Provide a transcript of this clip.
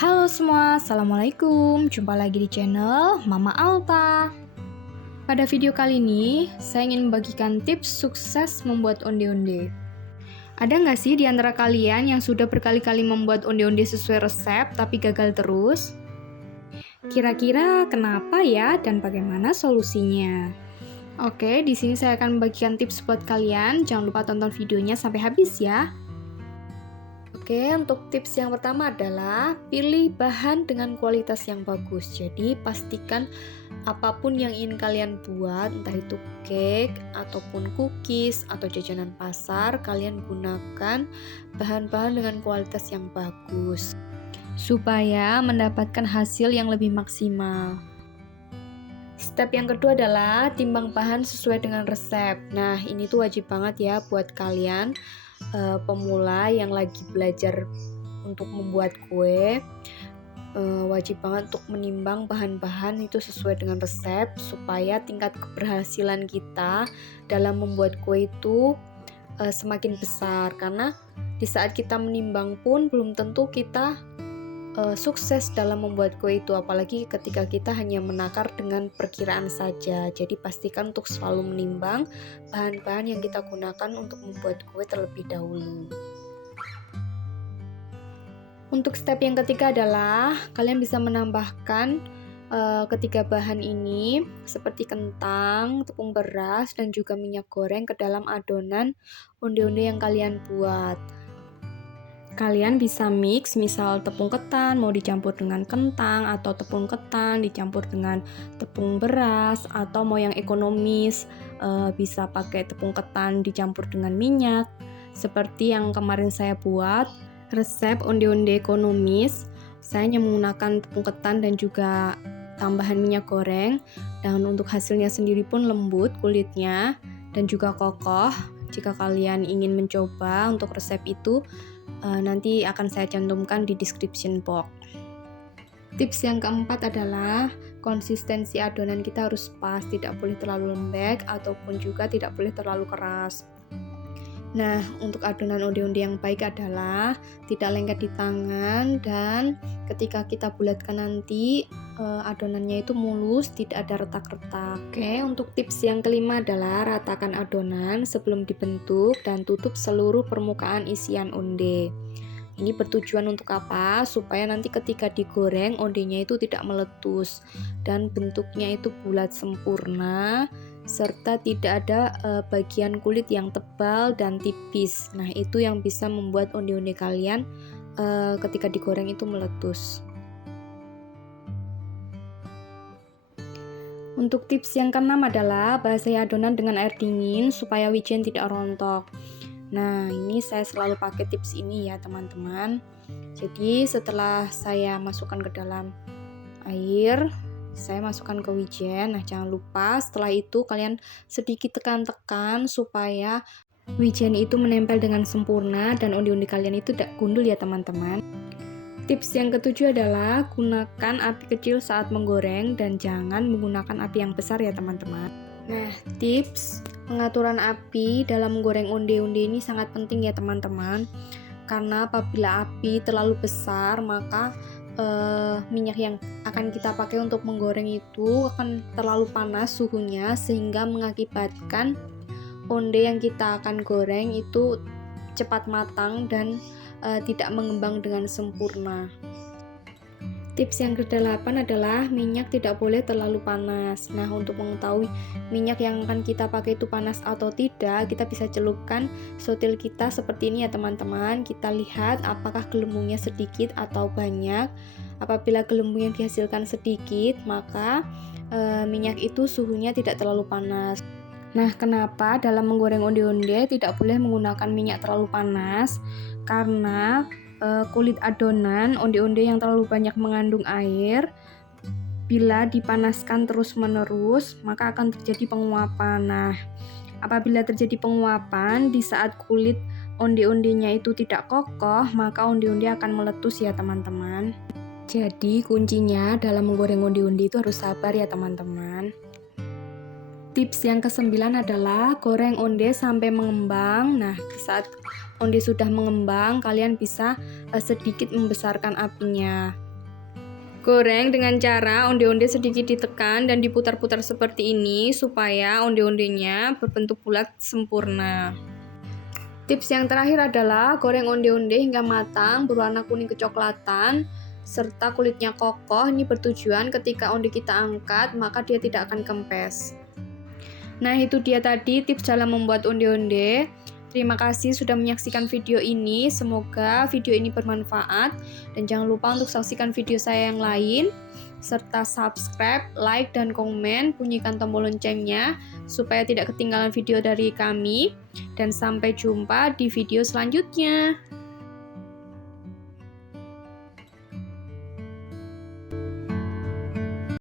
Halo semua, Assalamualaikum. Jumpa lagi di channel Mama Alta. Pada video kali ini, saya ingin membagikan tips sukses membuat onde-onde. Ada nggak sih di antara kalian yang sudah berkali-kali membuat onde-onde sesuai resep tapi gagal terus? Kira-kira kenapa ya dan bagaimana solusinya? Oke, di sini saya akan membagikan tips buat kalian. Jangan lupa tonton videonya sampai habis ya. Oke, untuk tips yang pertama adalah pilih bahan dengan kualitas yang bagus. Jadi, pastikan apapun yang ingin kalian buat, entah itu cake, ataupun cookies, atau jajanan pasar, kalian gunakan bahan-bahan dengan kualitas yang bagus, supaya mendapatkan hasil yang lebih maksimal. Step yang kedua adalah timbang bahan sesuai dengan resep. Nah, ini tuh wajib banget ya buat kalian pemula yang lagi belajar untuk membuat kue. Wajib banget untuk menimbang bahan-bahan itu sesuai dengan resep supaya tingkat keberhasilan kita dalam membuat kue itu semakin besar, karena di saat kita menimbang pun belum tentu kita sukses dalam membuat kue itu, apalagi ketika kita hanya menakar dengan perkiraan saja. Jadi pastikan untuk selalu menimbang bahan-bahan yang kita gunakan untuk membuat kue terlebih dahulu. Untuk step yang ketiga adalah kalian bisa menambahkan ketiga bahan ini seperti kentang, tepung beras, dan juga minyak goreng ke dalam adonan onde-onde yang kalian buat. Kalian bisa mix, misal tepung ketan mau dicampur dengan kentang, atau tepung ketan dicampur dengan tepung beras, atau mau yang ekonomis bisa pakai tepung ketan dicampur dengan minyak. Seperti yang kemarin saya buat, resep onde-onde ekonomis, saya hanya menggunakan tepung ketan dan juga tambahan minyak goreng, dan untuk hasilnya sendiri pun lembut kulitnya dan juga kokoh. Jika kalian ingin mencoba untuk resep itu, nanti akan saya cantumkan di description box. Tips yang keempat adalah konsistensi adonan kita harus pas, tidak boleh terlalu lembek ataupun juga tidak boleh terlalu keras. Nah, untuk adonan onde-onde yang baik adalah tidak lengket di tangan, dan ketika kita bulatkan nanti adonannya itu mulus, tidak ada retak-retak. Oke, untuk tips yang kelima adalah ratakan adonan sebelum dibentuk dan tutup seluruh permukaan isian onde. Ini bertujuan untuk apa? Supaya nanti ketika digoreng ondenya itu tidak meletus dan bentuknya itu bulat sempurna, serta tidak ada bagian kulit yang tebal dan tipis. Nah, itu yang bisa membuat onde-onde kalian ketika digoreng itu meletus. Untuk tips yang keenam adalah basahi adonan dengan air dingin supaya wijen tidak rontok. Nah, ini saya selalu pakai tips ini ya teman-teman. Jadi setelah saya masukkan ke dalam air, saya masukkan ke wijen. Nah, jangan lupa setelah itu kalian sedikit tekan-tekan supaya wijen itu menempel dengan sempurna dan onde-onde kalian itu tidak gundul ya teman-teman. Tips yang ketujuh adalah gunakan api kecil saat menggoreng dan jangan menggunakan api yang besar ya teman-teman. Nah, tips pengaturan api dalam menggoreng onde-onde ini sangat penting ya teman-teman, karena apabila api terlalu besar maka minyak yang akan kita pakai untuk menggoreng itu akan terlalu panas suhunya, sehingga mengakibatkan onde yang kita akan goreng itu cepat matang dan tidak mengembang dengan sempurna. Tips yang ke-8 adalah minyak tidak boleh terlalu panas. Nah, untuk mengetahui minyak yang akan kita pakai itu panas atau tidak, kita bisa celupkan sotil kita seperti ini ya teman-teman. Kita lihat apakah gelembungnya sedikit atau banyak. Apabila gelembung yang dihasilkan sedikit, maka minyak itu suhunya tidak terlalu panas. Nah, kenapa dalam menggoreng onde-onde tidak boleh menggunakan minyak terlalu panas? Karena kulit adonan onde-onde yang terlalu banyak mengandung air, bila dipanaskan terus-menerus maka akan terjadi penguapan. Nah, apabila terjadi penguapan di saat kulit onde-ondenya itu tidak kokoh, maka onde-onde akan meletus ya teman-teman. Jadi kuncinya dalam menggoreng onde-onde itu harus sabar ya teman-teman. Tips yang ke-9 adalah goreng onde sampai mengembang. Nah, di saat onde sudah mengembang, kalian bisa sedikit membesarkan apinya. Goreng dengan cara onde-onde sedikit ditekan dan diputar-putar seperti ini supaya onde-ondenya berbentuk bulat sempurna. Tips yang terakhir adalah goreng onde-onde hingga matang, berwarna kuning kecoklatan, serta kulitnya kokoh. Ini bertujuan ketika onde kita angkat, maka dia tidak akan kempes. Nah, itu dia tadi tips dalam membuat onde-onde. Terima kasih sudah menyaksikan video ini. Semoga video ini bermanfaat. Dan jangan lupa untuk saksikan video saya yang lain. Serta subscribe, like, dan komen. Bunyikan tombol loncengnya supaya tidak ketinggalan video dari kami. Dan sampai jumpa di video selanjutnya.